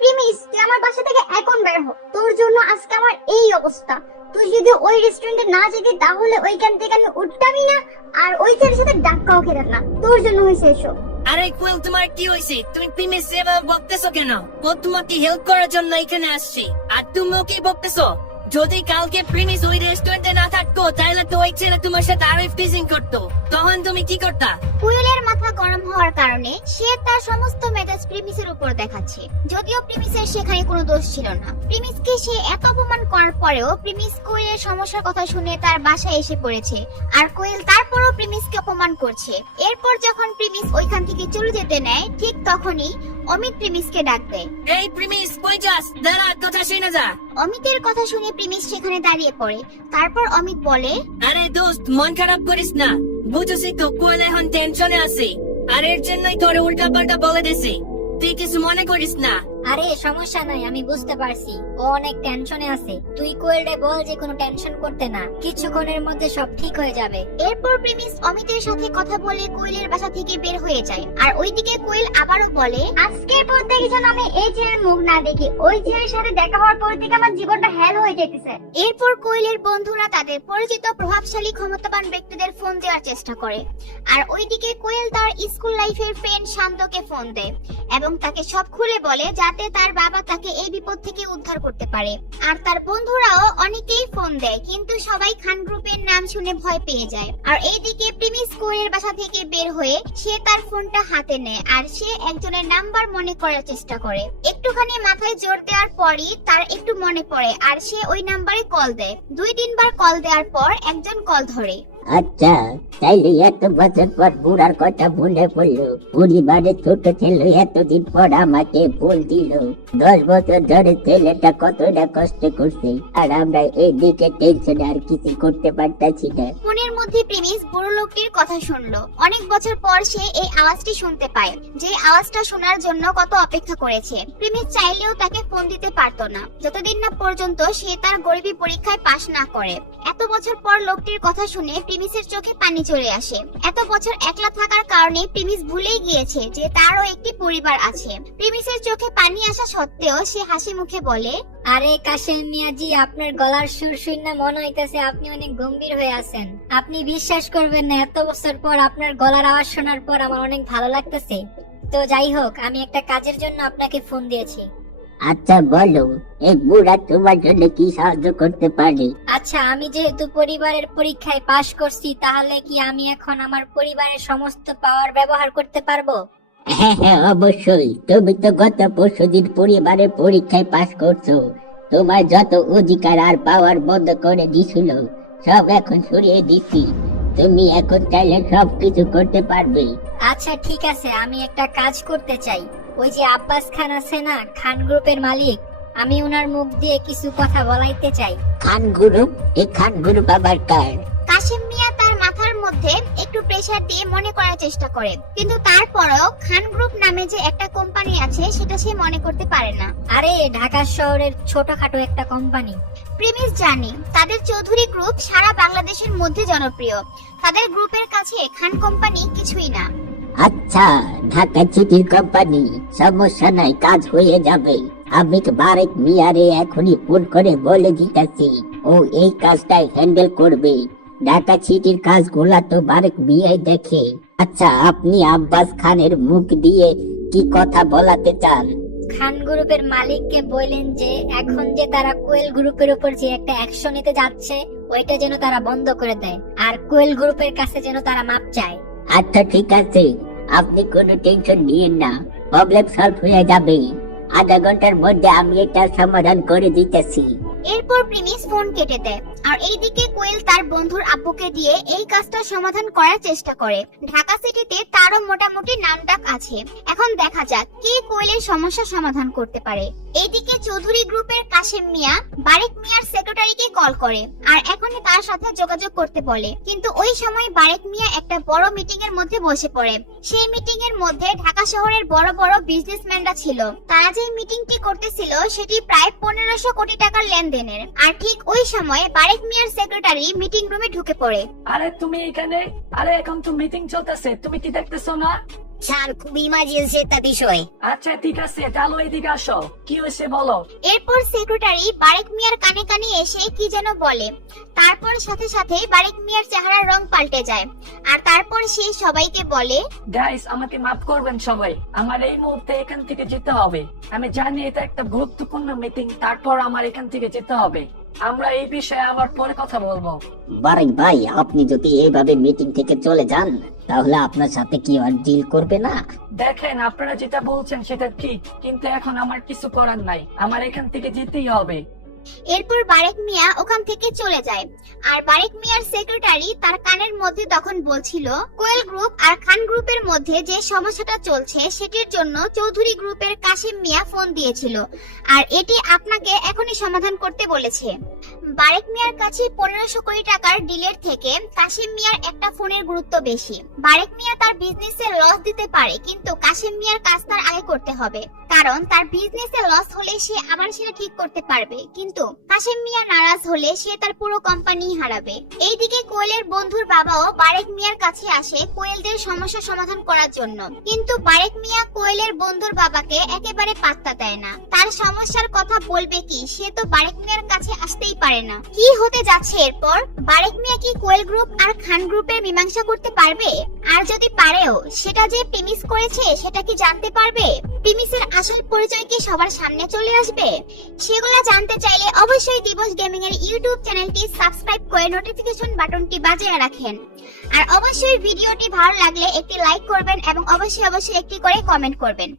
Premise, তুই আমার বাসা থেকে এখন বের হ। তোর জন্য আজকে আমার এই অবস্থা। তুই যদি ওই রেস্টুরেন্টে না যেতি তাহলে ওইখান থেকে আমি উঠতামই না, আর ওই ছেলের সাথে ডাক্কাও খেতাম না। তোর জন্য হয়েছে এসব। আরে কোয়েল, তোমার কি হয়েছে? তুমি প্রিমিস এভাবে বকতেছো কেন? ও তোমাকে হেল্প করার জন্য এখানে আসছে, আর তুমিও কি বকতেছো? যদি কালকে প্রিমিস ওই রেস্টুরেন্টে না থাকতো তাহলে তো ওই ছেলে তোমার সাথে আরো টিজিং করতো, তখন তুমি কি করতা? কুয়েলের মাথা গরম হওয়ার কারণে সে তার সমস্ত মেজাজ প্রিমিসের উপর দেখাচ্ছে, যদিও প্রিমিসের সেখানে কোনো দোষ ছিল না। প্রিমিসকে সে এত অপমান করার পরেও প্রিমিস কোয়েলের সমস্যার কথা শুনে তার বাসায় এসে পড়েছে, আর কোয়েল তারপরও প্রিমিসকে অপমান করছে। এরপর যখন প্রিমিস ওইখান থেকে চলে যেতে নেয়, ঠিক তখনই অমিত প্রিমিসকে ডাক দেয়। এই প্রিমিস, কই যাস? দাঁড়া, কথা শুনে যা। অমিতের কথা শুনে প্রিমিস সেখানে দাঁড়িয়ে পড়ে। তারপর অমিত বলে, আরে দোস্ত, মন খারাপ করিস না। বুঝছি তো কোয়েল এখন টেনশনে আছে, আর এর জন্যই তোর উল্টা পাল্টা বলে দিছে। তুই কিছু মনে করিস না। আরে সমস্যা নাই, আমি বুঝতে পারছি ও অনেক টেনশনে আছে। তুই কোয়েলরে বল যে কোনো টেনশন করতে না, কিছুক্ষণের মধ্যে সব ঠিক হয়ে যাবে। এরপর প্রিমিস অমিতের সাথে কথা বলে কোয়েলের বাসা থেকে বের হয়ে যায়। আর ওইদিকে কোয়েল আবারও বলে, আজকের পর থেকে যেন আমি এই ছেলের মুখ না দেখি। ওই ছেলের সাথে দেখা হওয়ার পর থেকে আমার জীবনটা হেল হয়ে যেতেছে। এরপর কোয়েলের বন্ধুরা তাদের পরিচিত প্রভাবশালী ক্ষমতাবান ব্যক্তিদের ফোন দেওয়ার চেষ্টা করে, আর ওইদিকে কোয়েল তার স্কুল লাইফের ফ্রেন্ড শান্তকে ফোন দেয় এবং তাকে সব খুলে বলে যাতে তার বাবা তাকে এই বিপদ থেকে উদ্ধার করতে পারে। আর তার বন্ধুরাও অনেকেই ফোন দেয়, কিন্তু সবাই খান গ্রুপের নাম শুনে ভয় পেয়ে যায়। আর এইদিকে প্রিমিস কোয়েলের বাসা থেকে বের হয়ে সে তার ফোনটা হাতে নেয়, আর সে একজনের নাম্বার মনে করার চেষ্টা করে। একটুখানি মাথায় জোর দেওয়ার পরই তার একটু মনে পড়ে, আর সে ওই নাম্বারে কল দেয়। 2-3 বার কল দেওয়ার পর একজন কল ধরে। আচ্ছা, তাইলে এত বছর পর বুড়ার কথা মনে পড়লো। পরিবারের ছোট ছেলে এতদিন পর আমাকে বল দিল। 10 বছর ধরে ছেলেটা কতটা কষ্ট করছে, আর আমরা এদিকে টেনশনে আর কিছু করতে পারতাছি না। ফোনের মধ্যে প্রিমিস বুড়ো লোকটির কথা শুনলো। অনেক বছর পর সে এই আওয়াজটি শুনতে পায়, যে আওয়াজটা শোনার জন্য কত অপেক্ষা করেছে। প্রিমিস চাইলেও তাকে ফোন দিতে পারতো না, যতদিন না পর্যন্ত সে তার গরিবী পরীক্ষায় পাশ না করে। এত বছর পর লোকটির কথা শুনে প্রিমিসের চোখে পানি চলে আসে। এত বছর একলা থাকার কারণে প্রিমিস ভুলেই গিয়েছে যে তারও একটি পরিবার আছে। প্রিমিসের চোখে পানি আসা সত্ত্বেও সে হাসি মুখে বলে, আরে কাশেম মিয়াজি, আপনার গলার সুর শুনে মনে হইতেছে আপনি অনেক গম্ভীর হয়ে আছেন। আপনি বিশ্বাস করবেন না, এত বছর পর আপনার গলার আওয়াজ শোনার পর আমার অনেক ভালো লাগতেছে। তো যাই হোক, আমি একটা কাজের জন্য আপনাকে ফোন দিয়েছি। আচ্ছা বলো, এই বুড়া তোমার জন্য কি সাহায্য করতে পারি? আচ্ছা, আমি যেহেতু পরিবারের পরীক্ষায় পাশ করছি, তাহলে কি আমি এখন আমার পরিবারের সমস্ত পাওয়ার ব্যবহার করতে পারবো? হ্যাঁ হ্যাঁ, অবশ্যই। তুমি তো গত পরশুদিন পরিবারের পরীক্ষায় পাশ করছো। তোমার যত অধিকার আর পাওয়ার বন্ধ করে দিছিল, সব এখন সরিয়ে দিছি। তুমি এখন চাইলে সবকিছু করতে পারবে। আচ্ছা ঠিক আছে, আমি একটা কাজ করতে চাই। ওই যে আব্বাস খান আছে না, খান গ্রুপের মালিক, আমি ওনার মুখ দিয়ে কিছু কথা বলাইতে চাই। খান গ্রুপ? এই খান গ্রুপ আবার কার? কাশেম মিয়া তার মাথার মধ্যে একটু প্রেসার দিয়ে মনে করার চেষ্টা করে, কিন্তু তারপরেও খান গ্রুপ নামে যে একটা কোম্পানি আছে সেটা সে মনে করতে পারে না। আরে ঢাকা শহরের ছোটখাটো একটা কোম্পানি। প্রিমিস জানে তাদের চৌধুরী গ্রুপ সারা বাংলাদেশের মধ্যে জনপ্রিয়। তাদের গ্রুপের কাছে খান কোম্পানি কিছুই না। আচ্ছা, ঢাকা সিটির কোম্পানি, সমস্যা নাই, কাজ হয়ে যাবে। আমি বারেক মিয়ারে এখনই ফোন করে বলে দিতেছি, ও এই কাজটাই হ্যান্ডেল করবে। ঢাকা সিটির কাজগুলা তো বারেক মিয়াই দেখে। আচ্ছা, আপনি আব্বাস খানের মুখ দিয়ে কি কথা বলাতে চান? খান গ্রুপের মালিককে বললেন যে এখন যে তারা কোয়েল গ্রুপের উপর যে একটা অ্যাকশন নিতে যাচ্ছে, ওইটা যেন তারা বন্ধ করে দেয়, আর কোয়েল গ্রুপের কাছে যেন তারা মাপ চায়। আচ্ছা ঠিক আছে, আপনি কোনো টেনশন নিয়েন না, প্রবলেম সলভ হয়ে যাবে। আধা ঘন্টার মধ্যে আমি এটা সমাধান করে দিতেছি। এরপর প্রিমিস ফোন কেটে দেয়, আর এইদিকে কোয়েল তার বন্ধুর আব্বুকে দিয়ে এই কাজটা সমাধান করার চেষ্টা করে। ঢাকা সিটিতে তারও মোটামুটি নামডাক আছে। এখন দেখা যাক কে কোয়েলের সমস্যা সমাধান করতে পারে। এইদিকে চৌধুরী গ্রুপের কাশেম মিয়া বারেক মিয়ার সেক্রেটারিকে কল করে, আর এখনই তার সাথে যোগাযোগ করতে বলে। কিন্তু ওই সময় বারেক মিয়া একটা বড় মিটিং এর মধ্যে বসে পড়ে। সেই মিটিং এর মধ্যে ঢাকা শহরের বড় বড় বিজনেসম্যানরা ছিল। তারা যে মিটিংটি করতেছিল সেটি প্রায় 1500 কোটি টাকার লেনদেনের। আর ঠিক ওই সময় বারেক মিয়ার সেক্রেটারি মিটিং রুমে ঢুকে পড়ে। আরে তুমি এখানে? আরে এখন তো মিটিং চলতেছে, তুমি কি দেখতেছো না? স্যার খুব ইমার্জেন্সি একটা বিষয়। আচ্ছা ঠিক আছে, চলো এদিকে আসো, কি হয়েছে বলো। এরপর সেক্রেটারি বারেক মিয়ার কানে কানে এসে কি যেন বলে, তারপর সাথে সাথেই বারেক মিয়ার চেহারার রং পাল্টে যায়, আর তারপর সে সবাইকে বলে, গাইস আমাকে মাফ করবেন সবাই, আমার এই মুহূর্তে এখান থেকে যেতে হবে। আমি জানি এটা একটা গুরুত্বপূর্ণ মিটিং, তারপর আমার এখান থেকে যেতে হবে। আমরা এই বিষয়ে আবার পরে কথা বলবো। বারেক ভাই, আপনি যদি এইভাবে মিটিং থেকে চলে যান তাহলে আপনার সাথে কি আর ডিল করবে না? দেখেন আপনারা যেটা বলছেন সেটা ঠিক, কিন্তু এখন আমার কিছু করার নাই, আমার এখান থেকে যেতেই হবে। এরপর বারেক মিয়া ওখান থেকে চলে যায়। আর বারেক মিয়ার সেক্রেটারি তার কানের মধ্যে তখন বলছিল, কোয়েল গ্রুপ আর খান গ্রুপের মধ্যে যে সমস্যাটা চলছে সেটির জন্য চৌধুরী গ্রুপের কাশিম মিয়া ফোন দিয়েছিল, আর এটি আপনাকে এখনই সমাধান করতে বলেছে। বারেক মিয়ার কাছে 1500 কোটি টাকার ডিলের থেকে কাশিম মিয়ার একটা ফোনের গুরুত্ব বেশি। বারেক মিয়া তার বিজনেসে লস দিতে পারে, কিন্তু কাশিম মিয়ার কাজ তার আগে করতে হবে, কারণ তার বিজনেসে লস হলে সে আবার সেটা ঠিক করতে পারবে, কিন্তু কাশিম মিয়া নারাজ হলে সে তার পুরো কোম্পানি হারাবে। এইদিকে কোয়েলের বন্ধুর বাবাও বারেক মিয়ার কাছে আসে কোয়েলদের সমস্যা সমাধান করার জন্য, কিন্তু বারেক মিয়া কোয়েলের বন্ধুর বাবাকে একেবারে পাত্তা দেয় না। তার সমস্যার কথা বলবে কি, সে তো বারেক মিয়ার কাছে আসতেই পারে না। কি হতে যাচ্ছে এরপর? বারেক মিয়া কি কোয়েল গ্রুপ আর খান গ্রুপের মীমাংসা করতে পারবে? আর যদি পারেও, সেটা যে প্রিমিস করেছে সেটা কি জানতে পারবে? প্রিমিসের আসল পরিচয় কি সবার সামনে চলে আসবে? সেগুলো জানতে চাইলে অবশ্যই দিবস গেমিং এর ইউটিউব চ্যানেলটি সাবস্ক্রাইব করে নোটিফিকেশন বাটনটি বাজিয়ে রাখেন। আর অবশ্যই ভিডিওটি ভালো লাগলে একটি লাইক করবেন এবং অবশ্যই একটি করে কমেন্ট করবেন।